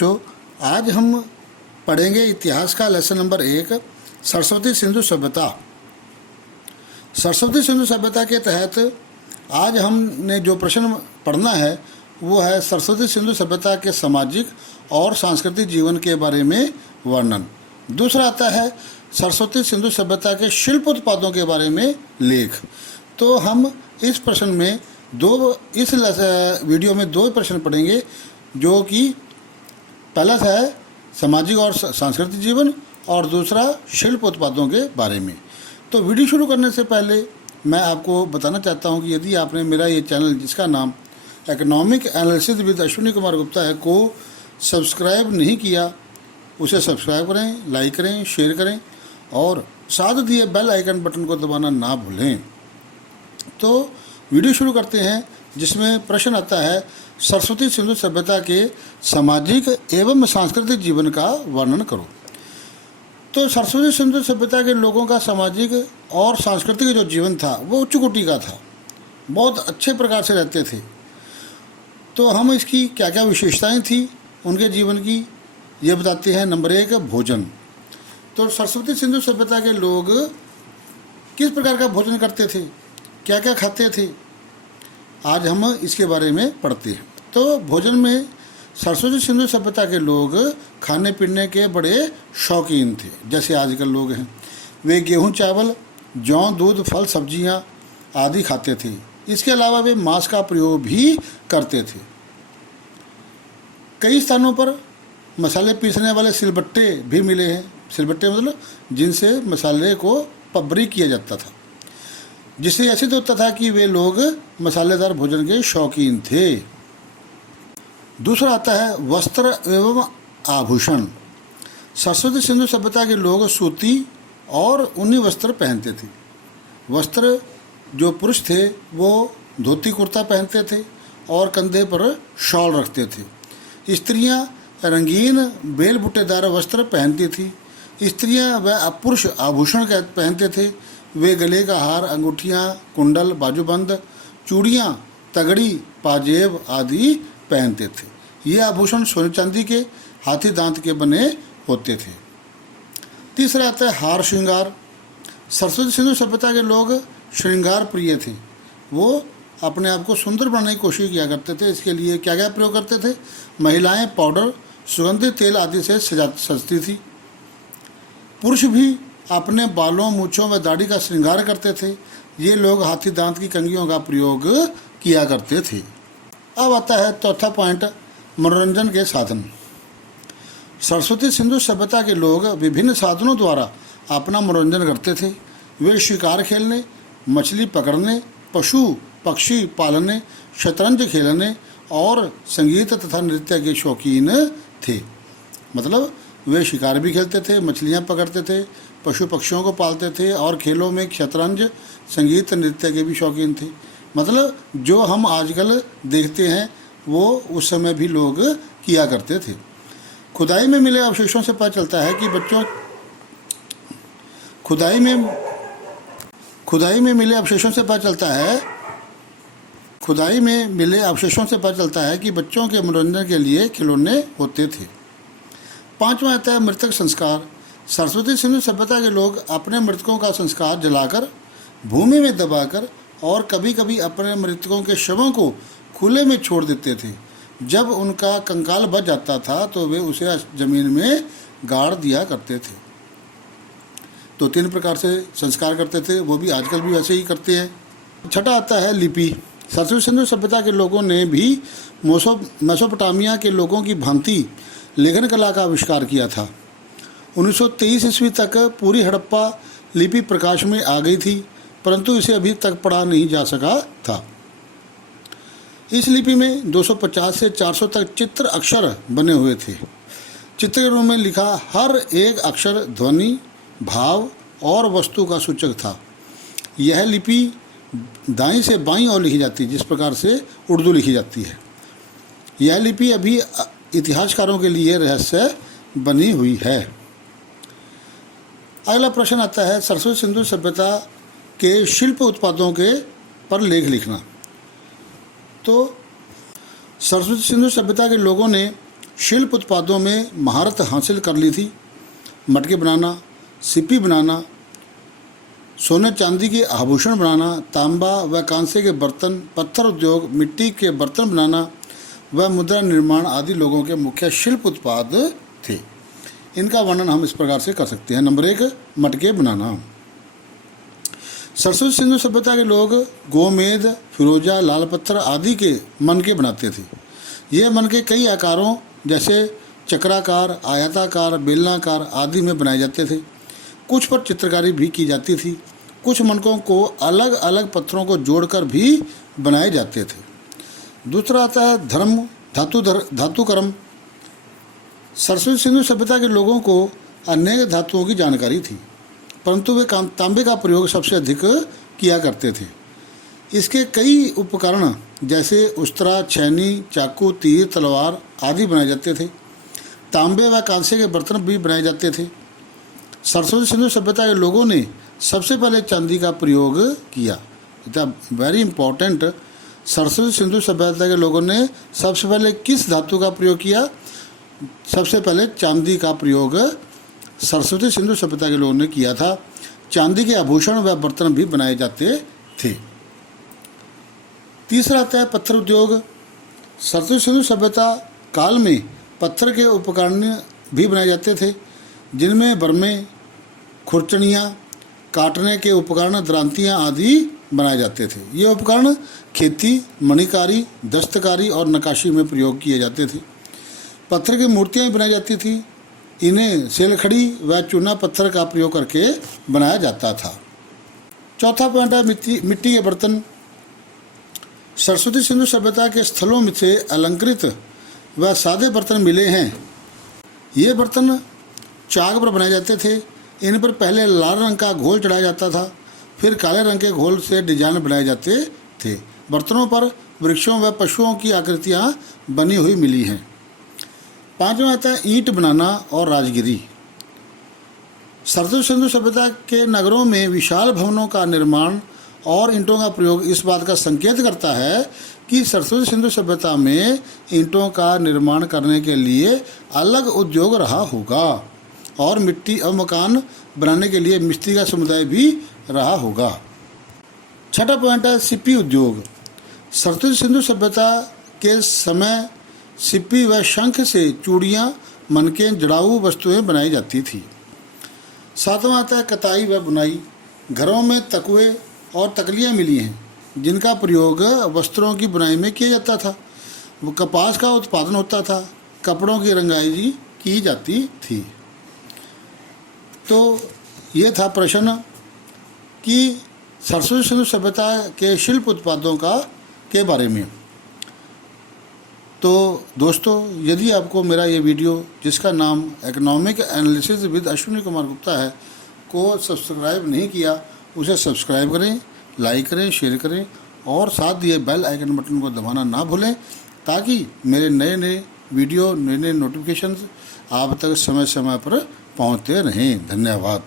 बच्चों, आज हम पढ़ेंगे इतिहास का लेसन नंबर 1, सरस्वती सिंधु सभ्यता। सरस्वती सिंधु सभ्यता के तहत आज हमने जो प्रश्न पढ़ना है वो है सरस्वती सिंधु सभ्यता के सामाजिक और सांस्कृतिक जीवन के बारे में वर्णन। दूसरा आता है सरस्वती सिंधु सभ्यता के शिल्प उत्पादों के बारे में लेख। तो हम इस प्रश्न में इस वीडियो में दो प्रश्न पढ़ेंगे, जो कि पहला है सामाजिक और सांस्कृतिक जीवन और दूसरा शिल्प उत्पादों के बारे में। तो वीडियो शुरू करने से पहले मैं आपको बताना चाहता हूं कि यदि आपने मेरा ये चैनल, जिसका नाम economic analysis with Ashwini Kumar Gupta है, को सब्सक्राइब नहीं किया, उसे सब्सक्राइब करें, लाइक करें, शेयर करें और साथ दिए बेल आइकन बटन को दबाना ना भूलें। तो वीडियो शुरू करते हैं, जिसमें प्रश्न आता है सरस्वती सिंधु सभ्यता के सामाजिक एवं सांस्कृतिक जीवन का वर्णन करो। तो सरस्वती सिंधु सभ्यता के लोगों का सामाजिक और सांस्कृतिक जो जीवन था वो उच्च कोटि का था, बहुत अच्छे प्रकार से रहते थे। तो हम इसकी क्या क्या विशेषताएं थी उनके जीवन की, ये बताते हैं। नंबर 1, भोजन। तो सरस्वती सिंधु सभ्यता के लोग किस प्रकार का भोजन करते थे, क्या क्या खाते थे, आज हम इसके बारे में पढ़ते हैं। तो भोजन में सरस्वती सिंधु सभ्यता के लोग खाने पीने के बड़े शौकीन थे, जैसे आजकल लोग हैं। वे गेहूं, चावल, जौ, दूध, फल, सब्जियां आदि खाते थे। इसके अलावा वे मांस का प्रयोग भी करते थे। कई स्थानों पर मसाले पीसने वाले सिलबट्टे भी मिले हैं। सिलबट्टे मतलब जिनसे मसाले को पबरी किया जाता था, जिससे ऐसे तो होता था कि वे लोग मसालेदार भोजन के शौकीन थे। दूसरा आता है वस्त्र एवं आभूषण। सरस्वती सिंधु सभ्यता के लोग सूती और ऊनी वस्त्र पहनते थे। वस्त्र जो पुरुष थे वो धोती कुर्ता पहनते थे और कंधे पर शॉल रखते थे। स्त्रियां रंगीन बेल बुट्टेदार वस्त्र पहनती थी। स्त्रियां व पुरुष आभूषण पहनते थे। वे गले का हार, अंगूठियां, कुंडल, बाजूबंद, चूड़ियां, तगड़ी, पाजेब आदि पहनते थे। ये आभूषण सोने चांदी के, हाथी दांत के बने होते थे। तीसरा आता है हार श्रृंगार। सरस्वती सिंधु सभ्यता के लोग श्रृंगार प्रिय थे। वो अपने आप को सुंदर बनाने की कोशिश किया करते थे। इसके लिए क्या क्या प्रयोग करते थे? महिलाएं पाउडर, सुगंधित तेल आदि से सजती थी। पुरुष भी अपने बालों, मूछों व दाढ़ी का श्रृंगार करते थे। ये लोग हाथी दांत की कंघियों का प्रयोग किया करते थे। अब आता है चौथा पॉइंट, मनोरंजन के साधन। सरस्वती सिंधु सभ्यता के लोग विभिन्न साधनों द्वारा अपना मनोरंजन करते थे। वे शिकार खेलने, मछली पकड़ने, पशु पक्षी पालने, शतरंज खेलने और संगीत तथा नृत्य के शौकीन थे। मतलब वे शिकार भी खेलते थे, मछलियाँ पकड़ते थे, पशु पक्षियों को पालते थे और खेलों में शतरंज, संगीत, नृत्य के भी शौकीन थे। मतलब जो हम आजकल देखते हैं वो उस समय भी लोग किया करते थे। खुदाई में मिले अवशेषों से पता चलता है कि खुदाई में मिले अवशेषों से पता चलता है कि बच्चों के मनोरंजन के लिए खिलौने होते थे। पांचवा आता है मृतक संस्कार। सरस्वती सिंधु सभ्यता के लोग अपने मृतकों का संस्कार जलाकर, भूमि में दबाकर और कभी कभी अपने मृतकों के शवों को खुले में छोड़ देते थे। जब उनका कंकाल बच जाता था तो वे उसे जमीन में गाड़ दिया करते थे। तो 3 प्रकार से संस्कार करते थे, वो भी आजकल भी वैसे ही करते हैं। छठा आता है लिपि। सरस्वती सिंधु सभ्यता के लोगों ने भी मेसोपोटामिया के लोगों की भांति लेखन कला का आविष्कार किया था। 1923 ईस्वी तक पूरी हड़प्पा लिपि प्रकाश में आ गई थी, परंतु इसे अभी तक पढ़ा नहीं जा सका था। इस लिपि में 250 से 400 तक चित्र अक्षर बने हुए थे। चित्र के रूप में लिखा हर एक अक्षर ध्वनि, भाव और वस्तु का सूचक था। यह लिपि दाईं से बाईं ओर लिखी जाती है, जिस प्रकार से उर्दू लिखी जाती है। यह लिपि अभी इतिहासकारों के लिए रहस्य बनी हुई है। अगला प्रश्न आता है सरस्वती सिंधु सभ्यता के शिल्प उत्पादों के पर लेख लिखना। तो सरस्वती सिंधु सभ्यता के लोगों ने शिल्प उत्पादों में महारत हासिल कर ली थी। मटके बनाना, सिप्पी बनाना, सोने चांदी के आभूषण बनाना, तांबा व कांसे के बर्तन, पत्थर उद्योग, मिट्टी के बर्तन बनाना व मुद्रा निर्माण आदि लोगों के मुख्य शिल्प उत्पाद थे। इनका वर्णन हम इस प्रकार से कर सकते हैं। नंबर 1, मटके बनाना। सरस्वती सिंधु सभ्यता के लोग गोमेद, फिरोजा, लाल पत्थर आदि के मनके बनाते थे। ये मनके कई आकारों जैसे चक्राकार, आयताकार, बेलनाकार आदि में बनाए जाते थे। कुछ पर चित्रकारी भी की जाती थी। कुछ मनकों को अलग अलग पत्थरों को जोड़कर भी बनाए जाते थे। दूसरा आता है धर्म धातुकर्म। सरस्वती सिंधु सभ्यता के लोगों को अनेक धातुओं की जानकारी थी, परंतु वे तांबे का प्रयोग सबसे अधिक किया करते थे। इसके कई उपकरण जैसे उस्तरा, छैनी, चाकू, तीर, तलवार आदि बनाए जाते थे। तांबे व कांसे के बर्तन भी बनाए जाते थे। सरस्वती सिंधु सभ्यता के लोगों ने सबसे पहले चांदी का प्रयोग किया। इतना वेरी इंपॉर्टेंट, सरस्वती सिंधु सभ्यता के लोगों ने सबसे पहले किस धातु का प्रयोग किया? सबसे पहले चांदी का प्रयोग सरस्वती सिंधु सभ्यता के लोगों ने किया था। चांदी के आभूषण व बर्तन भी बनाए जाते थे। तीसरा आता है पत्थर उद्योग। सरस्वती सिंधु सभ्यता काल में पत्थर के उपकरण भी बनाए जाते थे, जिनमें बर्मे, खुरचनियाँ, काटने के उपकरण, दरांतियाँ आदि बनाए जाते थे। ये उपकरण खेती, मणिकारी, दस्तकारी और नक्काशी में प्रयोग किए जाते थे। पत्थर की मूर्तियाँ भी बनाई जाती थी। इन्हें सेलखड़ी व चूना पत्थर का प्रयोग करके बनाया जाता था। चौथा पॉइंट है मिट्टी के बर्तन। सरस्वती सिंधु सभ्यता के स्थलों में से अलंकृत व सादे बर्तन मिले हैं। ये बर्तन चाक पर बनाए जाते थे। इन पर पहले लाल रंग का घोल चढ़ाया जाता था, फिर काले रंग के घोल से डिजाइन बनाए जाते थे। बर्तनों पर वृक्षों व पशुओं की आकृतियाँ बनी हुई मिली हैं। पांचवा आता है ईंट बनाना और राजगिरी। सरस्वती सिंधु सभ्यता के नगरों में विशाल भवनों का निर्माण और ईंटों का प्रयोग इस बात का संकेत करता है कि सरस्वती सिंधु सभ्यता में ईंटों का निर्माण करने के लिए अलग उद्योग रहा होगा और मिट्टी और मकान बनाने के लिए मिस्त्री का समुदाय भी रहा होगा। छठा पॉइंट है सिप्पी उद्योग। सरस्वती सिंधु सभ्यता के समय सिप्पी व शंख से चूड़ियाँ, मनके, जड़ाऊ वस्तुएं बनाई जाती थी। सातवां आता है कताई व बुनाई। घरों में तकुए और तकलियाँ मिली हैं, जिनका प्रयोग वस्त्रों की बुनाई में किया जाता था। वो कपास का उत्पादन होता था। कपड़ों की रंगाई की जाती थी। तो ये था प्रश्न कि सरस्वती सिंधु सभ्यता के शिल्प उत्पादों के बारे में। तो दोस्तों, यदि आपको मेरा ये वीडियो, जिसका नाम economic analysis with Ashwini Kumar Gupta है, को सब्सक्राइब नहीं किया, उसे सब्सक्राइब करें, लाइक करें, शेयर करें और साथ दिए बेल आइकन बटन को दबाना ना भूलें, ताकि मेरे नए नए वीडियो, नए नए नोटिफिकेशंस आप तक समय समय पर पहुंचते रहें। धन्यवाद।